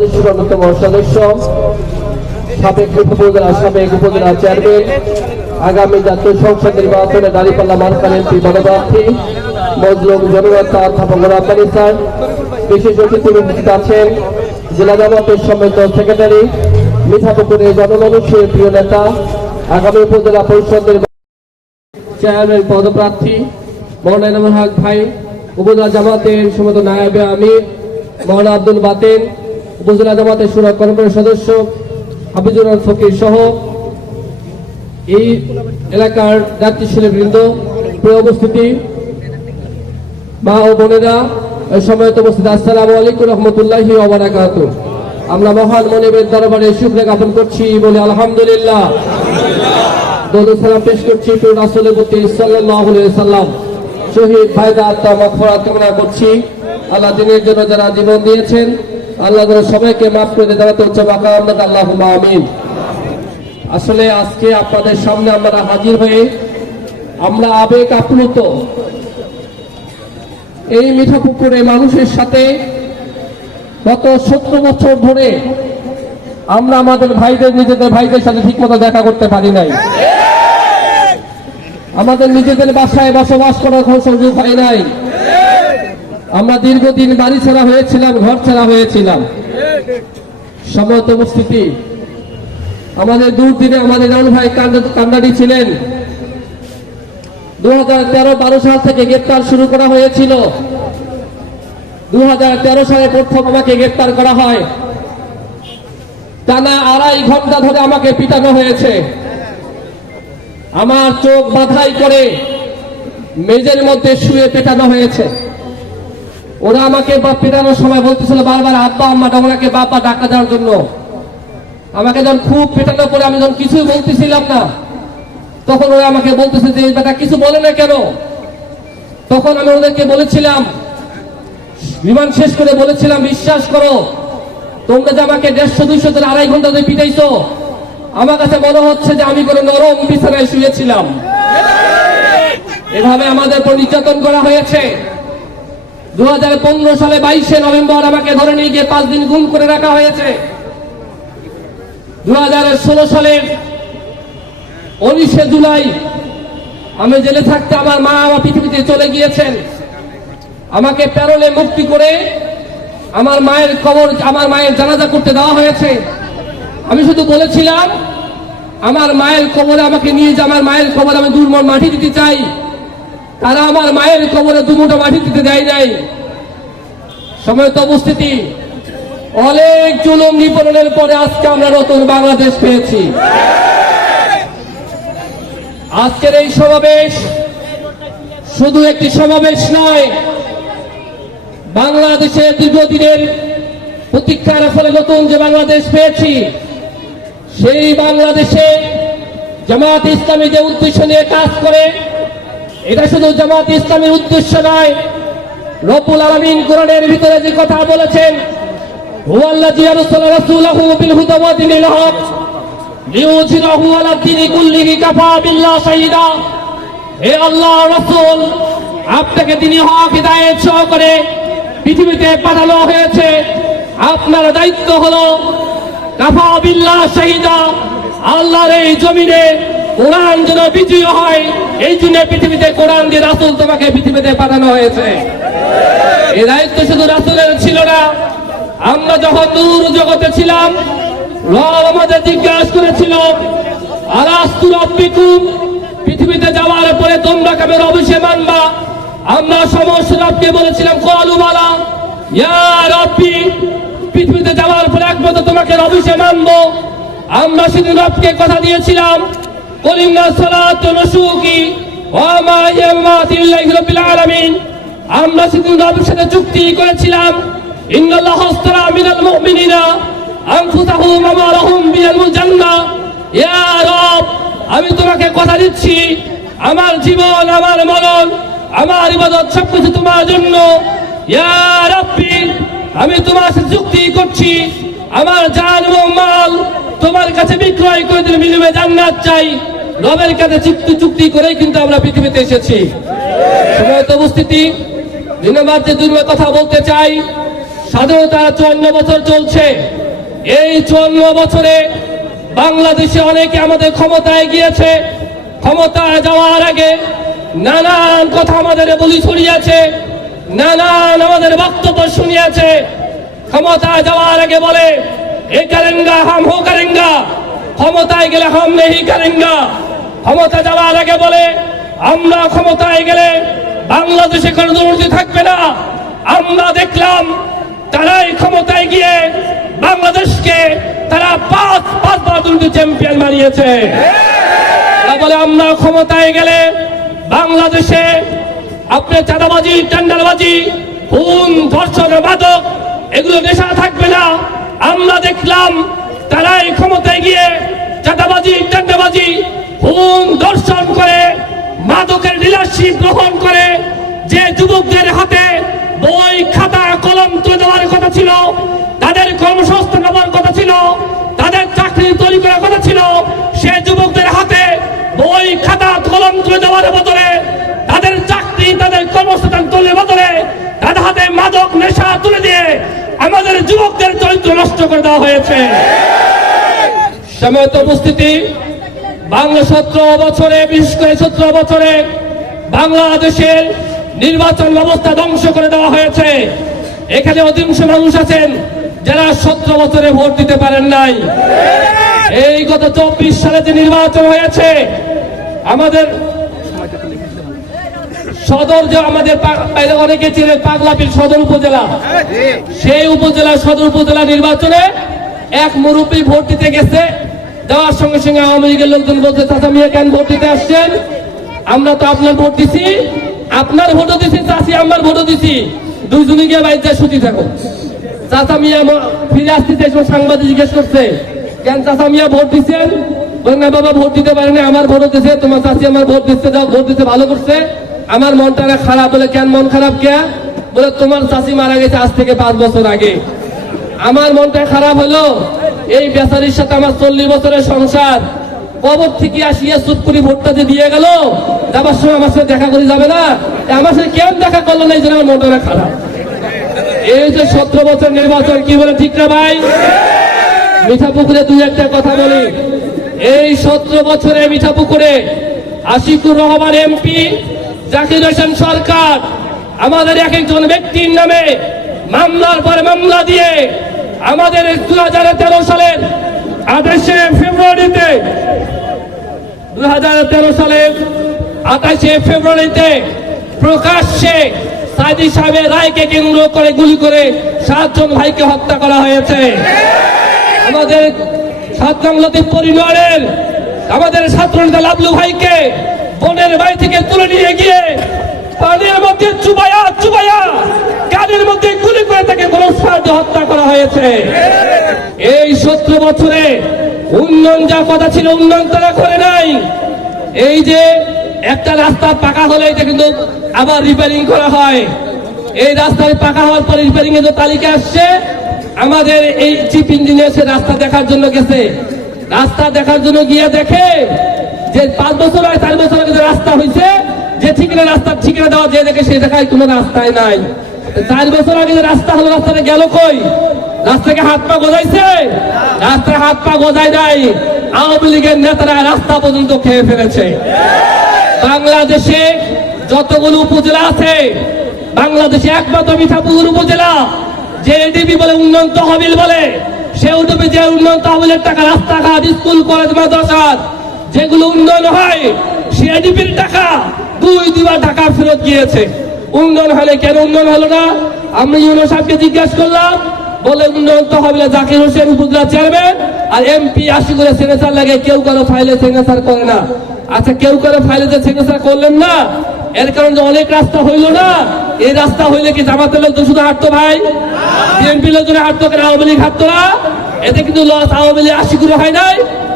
বাংলাদেশের অন্যতম সদস্য, সাবেক উপজেলা চেয়ারম্যান, আগামী জাতীয় সংসদ নির্বাচনে দাঁড়িপাল্লা মার্কার এমপি পদপ্রার্থী মজলুম জননেতা অধ্যাপক রব্বানী স্যার, বিশেষ অতিথি উপস্থিত আছেন জেলা জামাতের সম্মানিত সেক্রেটারি, মিঠাপুকুরের জনমানুষের প্রিয় নেতা, আগামী উপজেলা পরিষদের চেয়ারম্যান পদপ্রার্থী মৌলানা হক ভাই, উপজেলা জামাতের সম্মানিত নায়েবে আমির মৌলানা আব্দুল বাতেন, উপজেলা জামাতের শুরা কমিটির সদস্য হাফিজুর রহমান ফকির সহ এই এলাকার দায়িত্বশীল বৃন্দ, প্রিয় উপস্থিতি, মা ও বোনেরা, সম্মানিত উপস্থিতি, আসসালামু আলাইকুম রহমতুল্লাহি ওয়া বারাকাতুহু। আমরা মহান মনিবের দরবারে শুকরিয়া জ্ঞাপন করছি, বলে আলহামদুলিল্লাহ। দরুদ সালাম পেশ করছি প্রিয় রাসূলের প্রতি সাল্লাল্লাহু আলাইহি ওয়াসাল্লাম। শহীদ ভাইদের আত্মার মাগফিরাত কামনা করছি। আল্লাহ দিনের জন্য যারা জীবন দিয়েছেন, আল্লাহ যেন সবাইকে মাফ করে দেওয়া তো উচ্চ মাকাম, আল্লাহুম্মা আমিন। আসলে আজকে আপনাদের সামনে আমরা হাজির হয়ে আমরা আবেগ আপ্লুত। এই মিঠাপুকুরে মানুষের সাথে গত 17 বছর ধরে আমরা আমাদের নিজেদের ভাইদের সাথে ঠিকমতো দেখা করতে পারি নাই। আমাদের নিজেদের বাসায় বসবাস করার সুযোগ হয় নাই। আমরা দীর্ঘদিন বাড়ি ছাড়া হয়েছিলাম, ঘর ছাড়া হয়েছিলাম। সম্মানিত উপস্থিতি, আমাদের দুর্দিনে আমাদের রান ভাই কান্ডারি ছিলেন। 2013-12 সাল থেকে গ্রেপ্তার শুরু করা হয়েছিল। 2013 সালে প্রথম আমাকে গ্রেপ্তার করা হয়। টানা 2.5 ঘন্টা ধরে আমাকে পিটানো হয়েছে। আমার চোখ বাঁধাই করে মেঝের মধ্যে শুয়ে পেটানো হয়েছে। ওরা আমাকে পেটানোর সময় বলতেছিল বারবার আব্বা আম্মা, ওনাকে বাবা ডাকা দেওয়ার জন্য। আমাকে যখন খুব পেটানো করে আমি যখন কিছুই বলতেছিলাম না, তখন ওরা আমাকে বলতেছে যে বেটা কিছু বলে না কেন। তখন আমি ওদেরকে বলেছিলাম, বিমান শেষ করে বলেছিলাম, বিশ্বাস করো তোমরা যে আমাকে 150-200 ধরে 2.5 ঘন্টা ধরে পিটাইছো, আমার কাছে মনে হচ্ছে যে আমি কোনো নরম বিছানায় শুয়েছিলাম। এভাবে আমাদের উপর নির্যাতন করা হয়েছে। 2015 সালে 22শে নভেম্বর আমাকে ধরে নিয়ে গিয়ে 5 দিন গুম করে রাখা হয়েছে। 2016 সালের 19শে জুলাই আমি জেলে থাকতে আমার মা আমার পৃথিবীতে চলে গিয়েছেন। আমাকে প্যারোলে মুক্তি করে আমার মায়ের জানাজা করতে দেওয়া হয়েছে। আমি শুধু বলেছিলাম আমার মায়ের কবরে আমাকে নিয়ে যে আমার মায়ের কবরে আমি 2 মণ মাটি দিতে চাই। তারা আমার মায়ের কবরে 2 মুঠো মাটি দিতে দেয় নাই। সম্মানিত উপস্থিতি, অনেক জুলুম নিপীড়নের পরে আজকে আমরা নতুন বাংলাদেশ পেয়েছি। আজকের এই সমাবেশ শুধু একটি সমাবেশ নয়, বাংলাদেশের দীর্ঘদিনের প্রতীক্ষার ফলে নতুন যে বাংলাদেশ পেয়েছি, সেই বাংলাদেশে জামাত ইসলামী যে উদ্দেশ্য নিয়ে কাজ করে, এটা শুধু জামাত ইসলামীর উদ্দেশ্য নয়। রব্বুল আলামিন কোরআনের ভিতরে যে কথা বলেছেন, হুয়াল্লাযী আরসালা রাসূলাহু বিল হুদা ওয়া দীনিল হক লিইয়ুযহিরাহু আলা দ্বীনি কুল্লিহি কাফা বিল্লাহি শাহীদা। হে আল্লাহর রাসূল, আপনাকে দ্বীনি হক হিদায়াত সহকারে পৃথিবীতে পাঠানো হয়েছে। আপনার দায়িত্ব হলো কাফা বিল্লাহি শাহীদা, আল্লাহর এই জমিনে কোরআন যেন বিজয়ী হয়, এই জন্য পৃথিবীতে কোরআন দিয়ে রাসূল তোমাকে পৃথিবীতে পাঠানো হয়েছে। এই দায়িত্ব শুধু রাসূলের ছিল না। আমরা যখন দূর জগতে ছিলাম, রব আমাদের জিজ্ঞাসা করেছিল আলাস্তু রাব্বিকুম, পৃথিবীতে যাওয়ার পরে তোমরা কবে রব সে মানবা? আমরা সমস্ত রবকে বলেছিলাম ক্বালু বালা ইয়া রাব্বি, পৃথিবীতে যাওয়ার পরে একমাত্র তোমাকে রব সে মানবো। আমরা সেদিন রবকে কথা দিয়েছিলাম, কুলিনা সালাতু নুসুকি ওয়া মা ইয়ামাতিল্লাহি রাব্বিল আলামিন। আমরা সেদিন রবের সাথে চুক্তি করেছিলাম, ইন্নাল্লাহা আশতারা মিনাল মুমিনিনা আনফুসাহুম ওয়া আমওয়ালাহুম বিল জান্নাহ। ইয়া রব, আমি তোমাকে কথা দিচ্ছি, আমার জীবন, আমার মরণ, আমার ইবাদত সবকিছু তোমার জন্য। ইয়া রাব্বি, আমি তোমার সাথে চুক্তি করছি, আমার জান ও মাল তোমার কাছে বিক্রয় করে দিলে বিনিময়ে জান্নাত চাই। রবের কাছে চুক্তি করেই কিন্তু আমরা পৃথিবীতে এসেছি। সম্মানিত উপস্থিতি, দিনবাদ যে দুর্বে কথা বলতে চাই, স্বাধীনতা 54 বছর চলছে। এই 54 বছরে বাংলাদেশে অনেকে আমাদের ক্ষমতায় গিয়েছে, ক্ষমতায় যাওয়ার আগে নানান কথা আমাদের বলি ছড়িয়েছে, নানান আমাদের বক্তব্য শুনিয়েছে। ক্ষমতায় যাওয়ার আগে বলে এ করেঙ্গা হাম হো করেঙ্গা, ক্ষমতায় গেলে হাম নেহি করেঙ্গা। ক্ষমতা যাওয়ার আগে বলে আমরা ক্ষমতায় গেলে বাংলাদেশে কোনো দুর্নীতি থাকবে না। আমরা দেখলাম তারাই ক্ষমতায় গিয়ে বাংলাদেশকে তারা পাঁচবার দুর্নীতি চ্যাম্পিয়ন বানিয়েছে। তারা বলে আমরা ক্ষমতায় গেলে বাংলাদেশে আপনি চাঁদাবাজি, টেন্ডারবাজি, খুন, ধর্ষণ, মাদক এগুলো নেশা থাকবে না। আমরা দেখলাম তারাই ক্ষমতায় গিয়ে চাঁদাবাজি, টেন্ডারবাজি, খুন, ধর্ষণ করে মাদকের ডিলারশিপ গ্রহণ করে যে যুবকদের হাতে বই, খাতা, কলম তুলে দেওয়ার কথা ছিল, তাদের কর্মসংস্থান দেওয়ার কথা ছিল, তাদের চাকরি তৈরি করার কথা ছিল, সে যুবকদের হাতে বই, খাতা, কলম তুলে দেওয়ার বদলে, তাদের চাকরি, তাদের কর্মসংস্থান তুলে বদলে তাদের হাতে মাদক, নেশা তুলে দিয়ে আমাদের যুবকদের চরিত্র নষ্ট করে দেওয়া হয়েছে। সমেত উপস্থিতি, বাংলা 17 বছরে, বিশেষ করে 17 বছরে বাংলাদেশের নির্বাচন ব্যবস্থা ধ্বংস করে দেওয়া হয়েছে। এখানে অধিকাংশ মানুষ আছেন যারা 17 বছরে ভোট দিতে পারেন নাই। এই গত 24 সালে যে নির্বাচন হয়েছে, আমাদের সদর, যে আমাদের অনেকে চিনে পাগলাপীর সদর উপজেলা, সেই উপজেলা সদর উপজেলা নির্বাচনে এক মুরব্বী ভোট দিতে গেছে। যাওয়ার সঙ্গে সঙ্গে আওয়ামী লীগের লোকজন বলছে, চাচা মিয়া কেন ভোট দিতে আসছেন? আমরা তো আপনার ভোট দিছি, আপনার ভোটও দিছি, চাষি আমার ভোটও দিছি, দুইজনে গিয়ে বাড়িতে সুতি থাকো। চাচা মিয়া ফিরে আসতে সাংবাদিক জিজ্ঞেস করছে, কেন চাচা মিয়া ভোট দিচ্ছেন? বলেন না বাবা, ভোট দিতে পারেনি, আমার ভোটও দিচ্ছে, তোমার চাষি আমার ভোট দিচ্ছে, যাও ভোট দিতে ভালো করছে, আমার মনটা খারাপ। বলে কেন মন খারাপ কে? বলে তোমার চাষি মারা গেছে আজ থেকে 5 বছর আগে। আমার মনটা খারাপ হলো, এই বেচারির সাথে আমার 40 বছরের সংসার, কবর থেকে আসিয়া চুপ করে ভোটটা যে দিয়ে গেল, যাবার সময় আমার সাথে দেখা করে যাবে না, আমার সাথে কেন দেখা করলো না, এই জন্য আমার মনটা খারাপ। এই যে 17 বছর নির্বাচন, কি বলে ঠিক না ভাই? মিঠাপুকুরে দুই একটা কথা বলি। এই 17 বছরে মিঠাপুকুরে আশিকুর রহমান এমপি, জাকির হোসেন সরকার আমাদের এক একজন ব্যক্তির নামে মামলার পরে মামলা দিয়ে আমাদের 2013 সালের 28শে ফেব্রুয়ারিতে 2013 সালের 28শে ফেব্রুয়ারিতে প্রকাশ্যে সাইদি সাহেবের রায়কে কেন্দ্র করে গুলি করে 7 জন ভাইকে হত্যা করা হয়েছে। আমাদের 7 নং লতিফপুর ইউনিয়নের আমাদের ছাত্রনেতা লাবলু ভাইকে বোনের বাড়ি থেকে তুলে নিয়ে গিয়ে পানির মধ্যে চুবায়া কানের মধ্যে গুলি করে তাকে বলৎকার হত্যা করা হয়েছে। এই 17 বছরে উন্নয়ন যা কথা ছিল, উন্নয়ন তারা করে নাই। এই যে একটা রাস্তা পাকা হলে এটা কিন্তু আবার রিপেয়ারিং করা হয়। এই রাস্তায় পাকা হওয়ার পর রিপেয়ারিং এর যে তালিকা আসছে, আমাদের এই চিফ ইঞ্জিনিয়ার সে রাস্তা দেখার জন্য গেছে। রাস্তা দেখার জন্য গিয়ে দেখে যে 5 বছর আগে 4 বছর আগে যে রাস্তা হয়েছে, যে ঠিকানা রাস্তা ঠিকানা দেওয়া, যে দেখে সে দেখায় কোনো রাস্তায় নাই। 4 বছর আগে যে রাস্তা হলো, রাস্তাটা গেল কই? রাস্তাকে হাত পা গজাইছে? রাস্তায় হাত পা গজায় নাই, আওয়ামী লীগের নেতারা রাস্তা পর্যন্ত খেয়ে ফেলেছে। বাংলাদেশে যতগুলো উপজেলা আছে, বাংলাদেশে একমাত্র মিঠাপুকুর উপজেলা যে এডিবি বলে, উন্নয়ন তহবিল বলে, সে উঠবে যে উন্নয়ন তহবিলের টাকা রাস্তাঘাট, স্কুল, কলেজ, মাদ্রাসা যেগুলো উন্নয়ন হয়, সে এডিবির টাকা 2 টাকা ফেরত গিয়েছে। উন্নয়ন হলে কেন উন্নয়ন হলো না? আমি ইউনো সাহেবকে জিজ্ঞাসা করলাম, বলে উন্নয়ন তহবিলে জাকির হোসেন উপজেলা চেয়ারম্যান আর এমপি আসি করে সিগনেচার লাগে, কেউ কারো ফাইলে সিগনেচার করে না। আচ্ছা, কেউ কারো ফাইলে যে সিগনেচার করলেন না, এর কারণে যে অনেক রাস্তা হইল না। এই রাস্তা হইলে কি জামাতের লোক শুধু হাঁটতো ভাই? বিএনপি লোকজনে হাঁটতো, কেন আওয়ামী লীগ হাঁটতো না? এতে কিন্তু লস আওয়ামী লীগ আশিকুরে হয় নাই,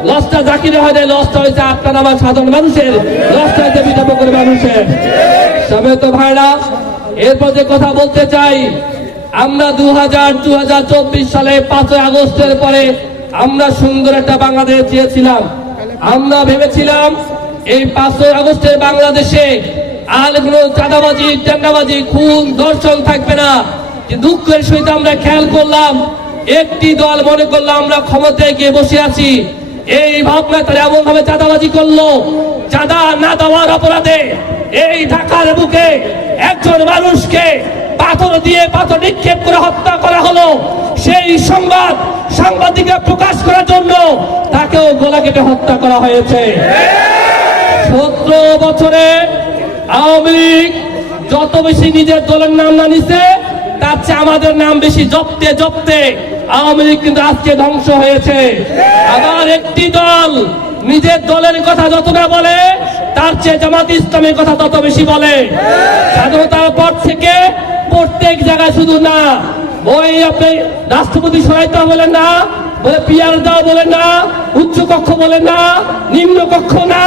লসটা জাকিরে হয় নাই, লসটা হয়েছে আপনার আমার সাধারণ মানুষের, লসটা হয়েছে মিঠাপুকুরের মানুষের। সমেত ভাইরা, এরপর যে কথা বলতে চাই, আমরা 2024 সালে 5 আগস্টের পরে আমরা সুন্দর একটা বাংলাদেশ চেয়েছিলাম। আমরা ভেবেছিলাম এই 5 আগস্টের বাংলাদেশে আর কোনো চাঁদাবাজি, টেন্ডাবাজি, খুন, ধর্ষণ থাকবে না। যে দুঃখের সহিত আমরা খেয়াল করলাম একটি দল মনে করলাম আমরা ক্ষমতায় গিয়ে বসে আছি, এই ভাবনা তারা এমন ভাবে চাঁদাবাজি করলো, চাঁদা না দেওয়ার অপরাধে এই ঢাকার বুকে একজন মানুষকে পাথর দিয়ে পাথর নিক্ষেপ করে হত্যা করা হলো। সেই সংবাদ সাংবাদিকরা প্রকাশ করার জন্য তাকেও গলা কেটে হত্যা করা হয়েছে। 17 বছরে আওয়ামী লীগ যত বেশি নিজের দলের নাম না নিছে, তার চেয়ে আমাদের নাম বেশি জপতে জপতে আওয়ামী লীগ কিন্তু আজকে ধ্বংস হয়েছে। আবার একটি দল নিজের দলের কথা যত না বলে, তার চেয়ে জামাত ইসলামের কথা তত বেশি বলে। স্বাধীনতার পর থেকে প্রত্যেক জায়গায় শুধু না, ওই আপনি রাষ্ট্রপতি সহায়তা বলেন না, বলে পিয়ার দাও বলেন না, উচ্চ কক্ষ বলেন না, নিম্ন কক্ষ না,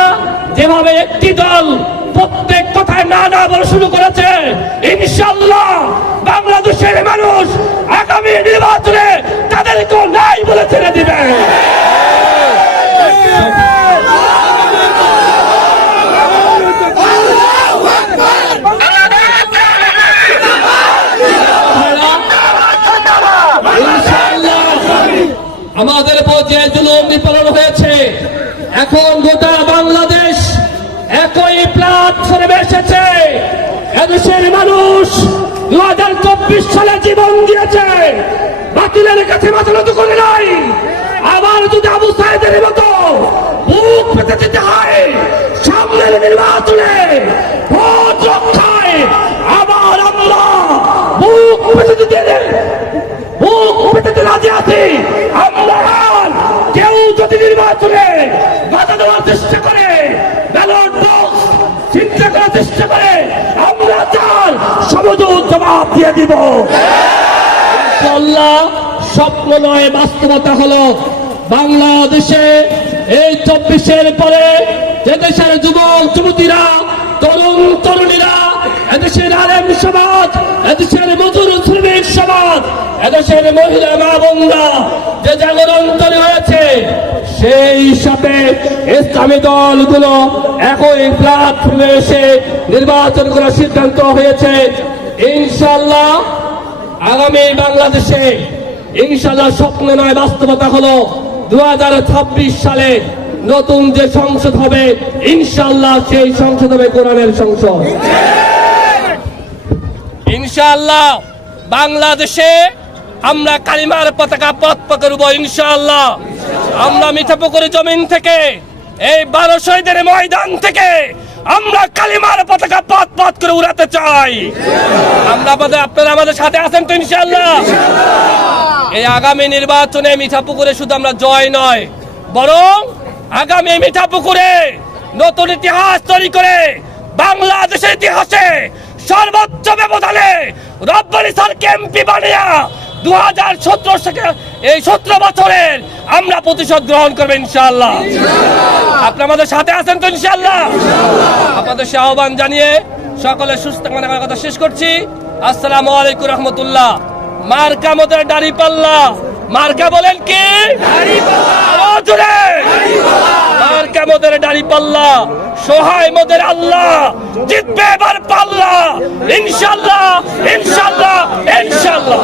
যেভাবে একটি দল প্রত্যেক কথায় না না বলে শুরু করেছে, ইনশাআল্লাহ বাংলাদেশের মানুষ আগামী নির্বাচনে তাদেরকেও নাই বলে ছেড়ে দিবে। আমাদের উপর যে জুলুম নিপীড়ন হয়েছে, এখন গোটা বাংলাদেশ একই প্ল্যাটফর্মে এসেছে। এদেশের মানুষ 2024 সালে জীবন দিয়েছে, বাতিলের কাছে মাথা নত করে নাই। আবার যদি আবু সাইদের মতো বুক পেতে যেতে হয় সামনের নির্বাচনে ভোট রক্ষায়, আবার আমরা বুক পেতে রাজি আছি। আমরা কেউ যদি নির্বাচনে বাধা দেওয়ার চেষ্টা করে, ব্যালট বক্স চিন্তা করার চেষ্টা করে, আমরা তার সমুদূত জবাব দিয়ে দিব। ইনশাআল্লাহ স্বপ্ন নয়, বাস্তবতা হলো বাংলাদেশে এই 24-এর পরে যে দেশের যুবক যুবতীরা, তরুণ তরুণীরা, এদেশের আলেম সমাজ, এদেশের মজুর শ্রমিক সমাজ, এদেশের মহিলা মা বোনরা যে জাগরণ তৈরি হয়েছে, সেই সাথে ইসলামী দলগুলো একই প্ল্যাটফর্মে এসে নির্বাচন করার সিদ্ধান্ত হয়েছে। ইনশাআল্লাহ আগামী বাংলাদেশে ইনশাআল্লাহ স্বপ্ন নয়, বাস্তবতা হলো 2026 সালে নতুন যে সংসদ হবে, ইনশাআল্লাহ সেই সংসদ হবে কোরআনের সংসদ। ইনশাআল্লাহ বাংলাদেশে আমরা কালিমার পতাকা পথ করব। ইনশাআল্লাহ আমরা মিঠাপুকুরের জমিন থেকে, এই 12 শহীদের ময়দান থেকে আমরা কালিমার পতাকা পথ করে উড়াতে চাই। আমরা আপনারা আমাদের সাথে আছেন তো? ইনশাআল্লাহ এই আগামী নির্বাচনে মিঠাপুকুরে শুধু আমরা জয় নয়, বরং আগামী মিঠাপুকুরে নতুন ইতিহাস তৈরি করে বাংলাদেশের ইতিহাসে সর্বোচ্চ ব্যবধানে রব্বানী স্যারকে এমপি বানিয়ে 2017 থেকে এই 17 বছরের আমরা প্রতিশোধ গ্রহণ করবো ইনশাআল্লাহ। আপনি আমাদের সাথে আছেন তো? ইনশাআল্লাহ আপনাদের সে আহ্বান জানিয়ে সকলে সুস্থ কামনার কথা শেষ করছি। আসসালামু আলাইকুম রহমতুল্লাহ। মার্কা মোদের দাঁড়িপাল্লা, মার্কা বলেন কি? মার্কা মোদের দাঁড়িপাল্লা, সহায় মোদের আল্লাহ, জিতবে এবার পাল্লা ইনশাআল্লাহ ইনশাআল্লাহ ইনশাআল্লাহ।